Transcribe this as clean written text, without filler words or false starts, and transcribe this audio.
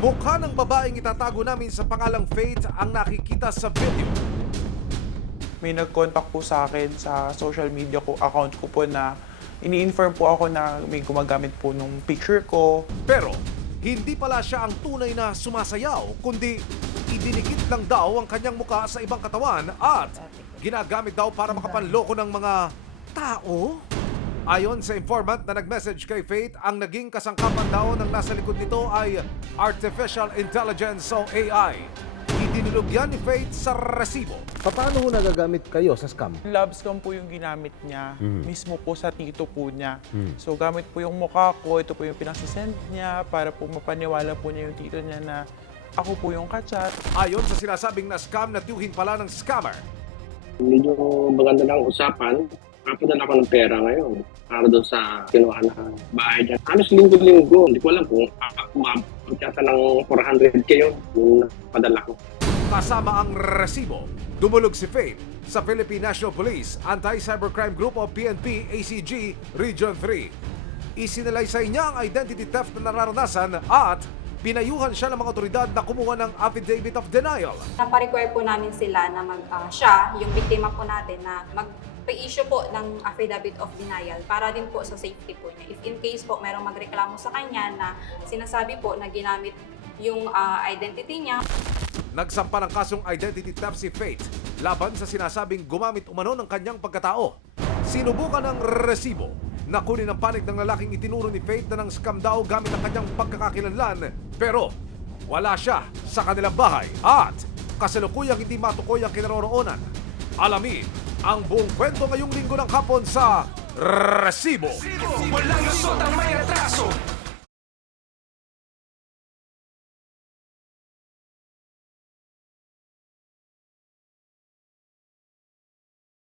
Mukha ng babaeng itatago namin sa pangalang Faith ang nakikita sa video. May nag-contact po sa akin sa social media ko, account ko po na ini-inform po ako na may gumagamit po nung picture ko. Pero hindi pala siya ang tunay na sumasayaw, kundi idinikit lang daw ang kanyang mukha sa ibang katawan at ginagamit daw para makapanloko ng mga tao. Ayon sa informant na nag-message kay Faith, ang naging kasangkapan daw ng nasa likod nito ay Artificial Intelligence o AI. Idinulog yan ni Faith sa resibo. Paano ho nagagamit kayo sa scam? Love scam po yung ginamit niya, mismo po sa tito po niya. So gamit po yung mukha ko, ito po yung pinasisend niya para po mapaniwala po niya yung tito niya na ako po yung kachat. Ayon sa sinasabing na scam, natyuhin pala ng scammer. Medyo maganda ng usapan. Kapadala ko ng pera ngayon para doon sa kinuha na bahay dyan. Halos linggo-linggo. Hindi ko alam kung umabot yata ng 400K yun yung napadala ko. Kasama ang resibo, dumulog si Faith sa Philippine National Police Anti-Cybercrime Group o PNP ACG Region 3. Isinalaysay niya ang identity theft na nararanasan at pinayuhan siya ng mga otoridad na kumuha ng affidavit of denial. Naparequire po namin sila na siya, yung biktima po natin, na mag-issue po ng affidavit of denial para din po sa safety po niya. If in case po merong magreklamo sa kanya na sinasabi po na ginamit yung identity niya. Nagsampa ng kasong identity theft si Faith laban sa sinasabing gumamit umano ng kanyang pagkatao. Sinubukan ng resibo na kunin ang panig ng lalaking itinuro ni Faith na ng scam daw gamit ang kanyang pagkakakilanlan, pero wala siya sa kanilang bahay at kasalukuyang hindi matukoy ang kinaroroonan. Alamin ang buong kwento ngayong linggo ng hapon sa Resibo. Walang lusot ang may atraso.